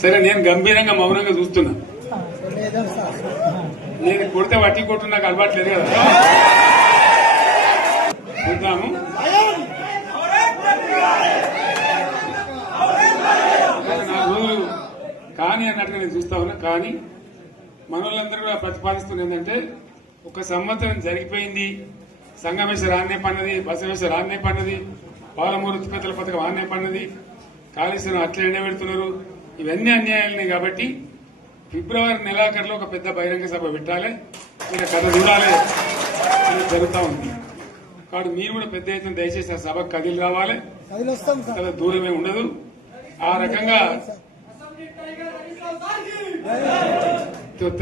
సరే నేను గంభీరంగా మౌనంగా చూస్తున్నా. నేను కొడితే వట్టి కొట్టు నాకు అలవాట్లేదు కదా. చూద్దాము. నాకు కానీ అన్నట్టుగా నేను చూస్తా ఉన్నా. కానీ మనోళ్ళందరూ కూడా ప్రతిపాదిస్తుంది ఏంటంటే, ఒక సంవత్సరం జరిగిపోయింది, సంగమేశ్వర ఆన్నే పన్నది, బసవేశ్వర ఆన్నే పన్నది, పాలమూరు ఉత్పత్తుల పథకం ఆన్నే పన్నది, కాళేశ్వరం అట్లా ఎండబెడుతున్నారు, ఇవన్నీ అన్యాయాలని. కాబట్టి ఫిబ్రవరి నెలాఖరులో ఒక పెద్ద బహిరంగ సభ పెట్టాలి, మీరు కథ చూడాలి అని జరుగుతూ ఉంది. కాబట్టి మీరు కూడా పెద్ద ఎత్తున దయచేసి ఆ సభకు కదిలి రావాలి, కథ దూరమే ఉండదు. ఆ రకంగా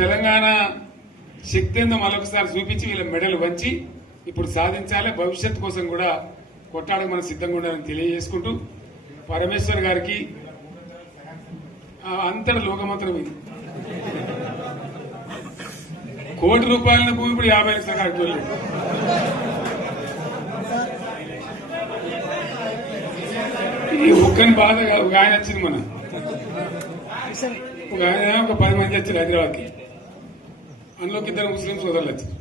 తెలంగాణ శక్తి ఏందో మరొకసారి చూపించి వీళ్ళ మెడలు వంచి ఇప్పుడు సాధించాలి. భవిష్యత్ కోసం కూడా కొట్టాడకు మనం సిద్ధంగా ఉండాలని తెలియజేసుకుంటూ, పరమేశ్వర్ గారికి అంతటి లోకమంత్రం ఇది. కోటి రూపాయల భూమి ఇప్పుడు 50 లక్షల కాడికి. ఈ ఒక్కని బాధ ఒక ఆయన వచ్చింది, మన ఒక ఆయన ఒక 10 మంది వచ్చారు హైదరాబాద్కి. అందులోకి 2 ముస్లిం సోదరులు వచ్చారు.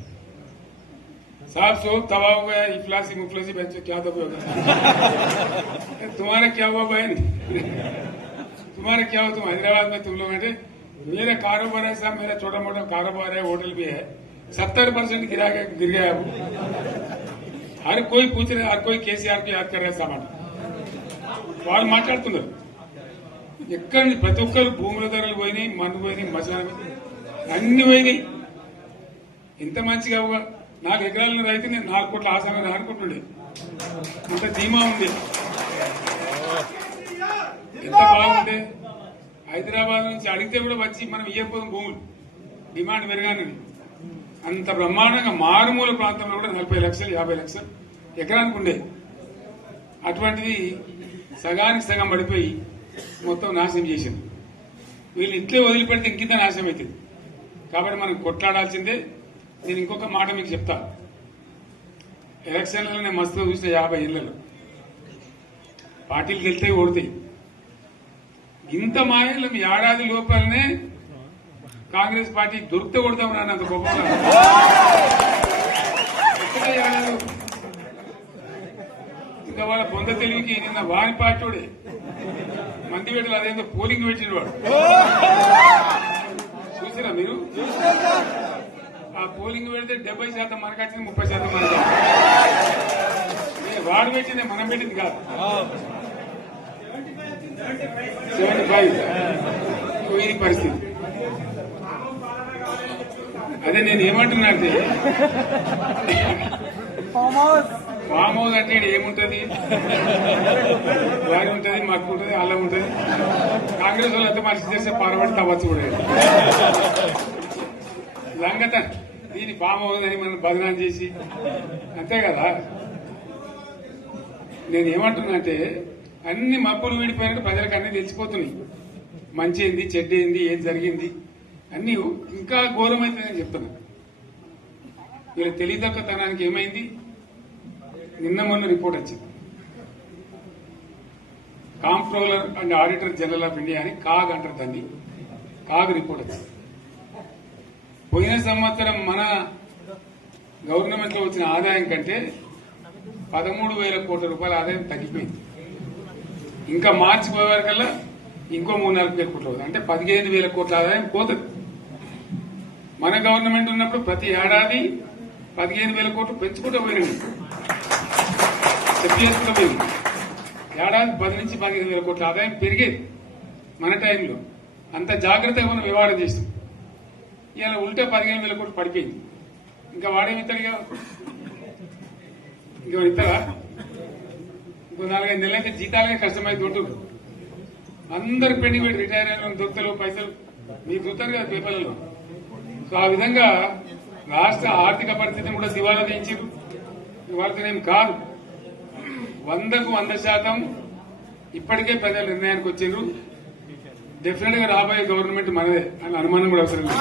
साहब सो तबाह हो गया, इफलासी मुफलसी बच्चों क्या दबे हो गया. तुम्हारा क्या हुआ बहन, तुम्हारा क्या हुआ, तुम हैदराबाद में तुम लोग हैं. मेरा कारोबार है साहब, मेरा छोटा मोटा कारोबार है, होटल भी है, 70% गिर गया. हर कोई पूछ रहे, हर कोई केसीआर को याद कर रहे सामान. వాళ్ళు మాట్లాడుతున్నారు. ఎక్కడి ప్రతి ఒక్కరు భూముల ధరలు పోయినాయి, మన్ను పోయినాయి, మసాలా అన్ని పోయినాయి. ఇంత మంచిగా 4 ఎకరాల రైతు నేను 4 కోట్ల ఆసామని అనుకుంటుండే, అంత ధీమా ఉంది. ఎంత బాగుంటే హైదరాబాద్ నుంచి అడిగితే కూడా వచ్చి మనం ఇయ్యకపోతే భూములు డిమాండ్ పెరగానని అంత బ్రహ్మాండంగా మారుమూల ప్రాంతంలో కూడా 40 లక్షలు 50 లక్షలు ఎకరానికి ఉండే. అటువంటిది సగానికి సగం పడిపోయి మొత్తం నాశనం చేసింది. వీళ్ళు ఇట్లే వదిలిపెడితే ఇంకింత నాశనం అవుతుంది. కాబట్టి మనం కొట్లాడాల్సిందే. నేను ఇంకొక మాట మీకు చెప్తా. ఎలక్షన్లలో నేను మస్తుగా చూసిన 50 ఏళ్లలో పార్టీలు గెలితే ఓడతాయి. ఇంత మాయలు ఏడాది లోపలనే కాంగ్రెస్ పార్టీ దొరికితే కొడతాం రాని అంత గొప్పగా. ఇంకా వాళ్ళ పొంద తెలివికి నిన్న వారి పార్టీడే మంది పెట్టాలి, అదేందో పోలింగ్ పెట్టిన వాడు చూసిరా మీరు. ఆ పోలింగ్ పెడితే 70% మనకు వచ్చింది, 30% మనకి. వాడు పెట్టింది మనం పెట్టింది కాదు. 75 ఇది పరిస్థితి. అదే నేను ఏమంటున్నా అంటే, ఫామ్ హౌస్ అంటే ఏముంటది, వారి ఉంటది, మాకు ఉంటది, అలా ఉంటది. కాంగ్రెస్ వాళ్ళు ఎంత మనిషి చేస్తే పారబడి తవ్వచ్చు కూడా లంగత. దీన్ని ఫామ్ హౌస్ అని మనం బదనాం చేసి అంతే కదా. నేను ఏమంటున్నా అంటే, అన్ని మబ్బులు విడిపోయినట్టు ప్రజలకు అన్ని తెలిసిపోతున్నాయి. మంచి ఏంది, చెడ్డ ఏంది, ఏం జరిగింది అన్ని ఇంకా ఘోరమైందని చెప్తున్నా. వీళ్ళ తెలియదక్కతనానికి ఏమైంది, నిన్న మొన్న రిపోర్ట్ వచ్చింది. Comptroller and auditor general of India అని కాగ్ అంటారు దాన్ని. కాగ్ రిపోర్ట్ వచ్చింది. పోయిన సంవత్సరం మన గవర్నమెంట్ లో వచ్చిన ఆదాయం కంటే 13,000 కోట్ల రూపాయల ఆదాయం తగ్గిపోయింది. ఇంకా మార్చి పోయే వరకల్లా ఇంకో 3-4 కోట్ల అవుతుంది. అంటే 15,000 కోట్ల ఆదాయం పోతుంది. మన గవర్నమెంట్ ఉన్నప్పుడు ప్రతి ఏడాది 15,000 కోట్లు పెంచుకుంటూ పోయినండి, చెప్పేసుకుంటూ పోయింది. ఏడాది 10 నుంచి 15,000 కోట్ల ఆదాయం పెరిగేది మన టైంలో. అంత జాగ్రత్తగా మనం వ్యవహారం చేస్తాం. ఇలా ఉల్టా 15,000 కోట్లు పడిపోయింది. ఇంకా వాడేమిస్తాడుగా, ఇంకా ఇస్తారా? ఇంకో 4-5 నెలలైతే జీతాలే కష్టమైంది. దొరుకుతుంది అందరు పెండింగ్ పెట్టి రిటైర్ అయిన దొరుకుతలు పైసలు మీరు చూస్తారు కదా పేపర్లలో. సో ఆ విధంగా రాష్ట్ర ఆర్థిక పరిస్థితిని కూడా దివాలా తీయించారు. ఇవాళనేం కాదు, 100కు 100% ఇప్పటికే ప్రజల నిర్ణయానికి వచ్చారు. డెఫినెట్ గా రాబోయే గవర్నమెంట్ మనదే అని అనుమానం కూడా అవసరం లేదు.